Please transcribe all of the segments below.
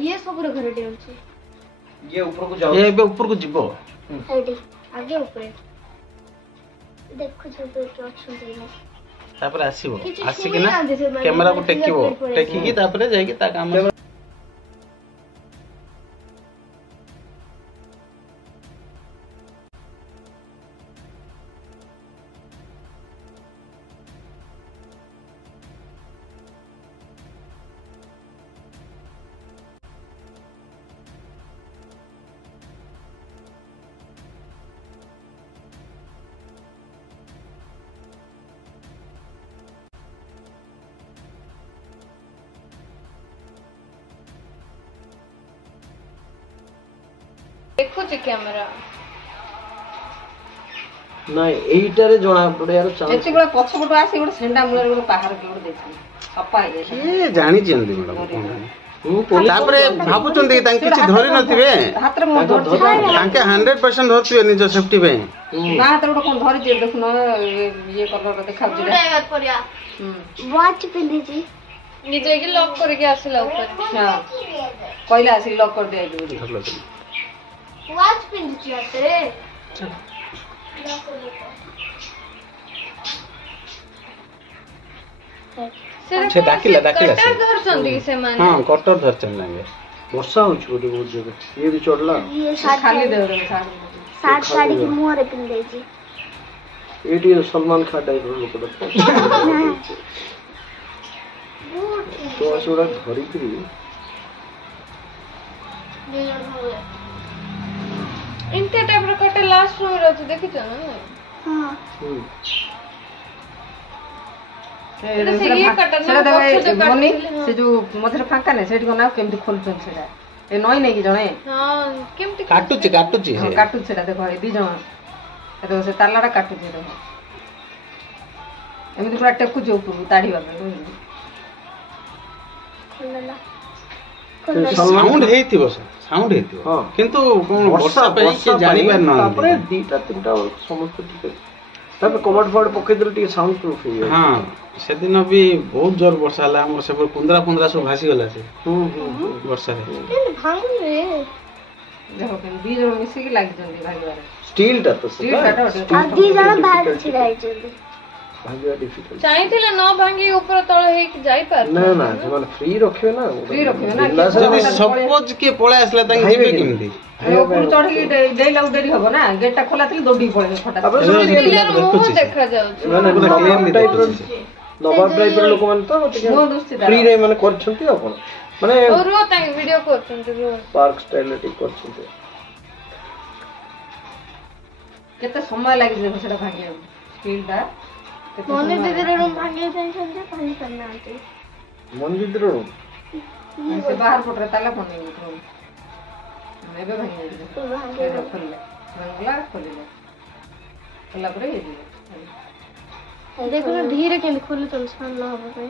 ये सब घर डे होची ये ऊपर को जाओ ये बे ऊपर को जीवो एडी आगे ऊपर देखो जो तो ऑप्शन दे तापर आसीबो आसी कि ना कैमरा को टेकिबो टेकी की तापर जाई कि ता काम देखो जे कैमरा नाही एइटारे जणा पड़े यार चांस एते बडा पछ पटो आसी गोटे सेंडा मुलर गोटे पहाड़ के गोटे देखि सपा हे के जानि चंदी मैडम तापर भाबु चंदी तांके किछि धरि नथिबे हात्र मो धर तांके 100% धरथिबे निज सेफ्टी पे ना हात्र गोटे कोन धरि जे देखुन ये कर देखा जे ड्राइवर परिया वॉच पिंदी जी निजे के लॉक करके आसिला ऊपर हां पहिला आसी लॉक कर दे आइबो वॉच पिंदी जी आते से डाकिला कटर धरछन दी से माने हां कटर धरछन लागे वर्षा हो छोटे बहुत जगह ये भी चढ़ला ये खाली दे रे साथ साड़ी की मुंह रे पिंदी जी एडी सलमान खान टाइप रो लोक तो असुरा धरी करी इनके टाइप रो कटर लास्ट में रहते देखि छ ना हां ये कटर ना मनी से जो मधुर फांका ने सेठी कोना केमति खोलचन सेटा ए नई नै कि जणे हां केमति काटुची हां काटु सेटा देखो ए दी जण ए से तालाडा काटु जे देखो एमति पूरा टेकु जो ऊपर ताड़ी बाबा खोलला साउंड हेतिबो साउंड हेतिबो हां किंतु कोन वर्षा पे के जानि पार न तापरे दीटा तीनटा समस्त ठीक है तब कबड फड पके दर टी साउंड प्रूफ है हां से दिन भी बहुत जोर वर्षा हला हमर सब कुंदरा सब भासी गला से वर्षा रे भांगुन रे देखो के दी जण मिसी के लाग जंदी भागीबारे स्टील टा तो स्टील काटा आ दी जण बाहर छिराई जल्दी भागीबा डिफिकल्ट चाहिथिले न भांगी ऊपर तळ हे कि जाई पार ना ना जमान फ्री रखियो ना जदी सपोज के पळे आसला तांग जेबे केमदी ऊपर चढ़ी दे लाउ देरी हबो ना गेटटा खोला थी दौड़ी पड़े फटा क्लियर मुंह देखा जाउछ माने क्लियरली टाइप रो नवाब टाइप रो लोक मान तो फ्री रे माने करछंती अपन माने और वो तांग वीडियो करछंती रो पार्क स्टाइल टिक करछंती केते समय लागि जे सेटा भागिया स्पीडटा मोने दीदी रे रूम भांगे टेंशन दे पानी करना आते मन जिद्रो से बाहर पटरे ताला बने रूम नेबे भागिया तो भांगे खोलले मंगला खोलले खोला परे ये देखो ना धीरे के खोले तो नुकसान ना हो पे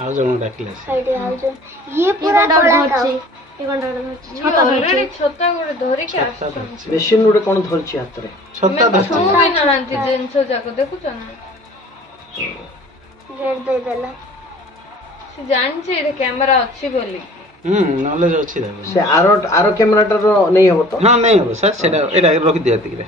आउ जण डाकिला से साइड आ जो ये पूरा कला का ये गंडा छता ऑलरेडी छता गोटे धरि के आछ मशीन उडे कोन धरछि हाथ रे छत्ता धरछि छुबे ना हांती जेंसो जाको देखु छ ना गेट दे देला से जान छे रे कैमरा अछि बोली नॉलेज अछि दाबे से आरो कैमराटा रो नहीं हबो तो हां नहीं हबो सर सेटा एटा रखि दिया तिकरे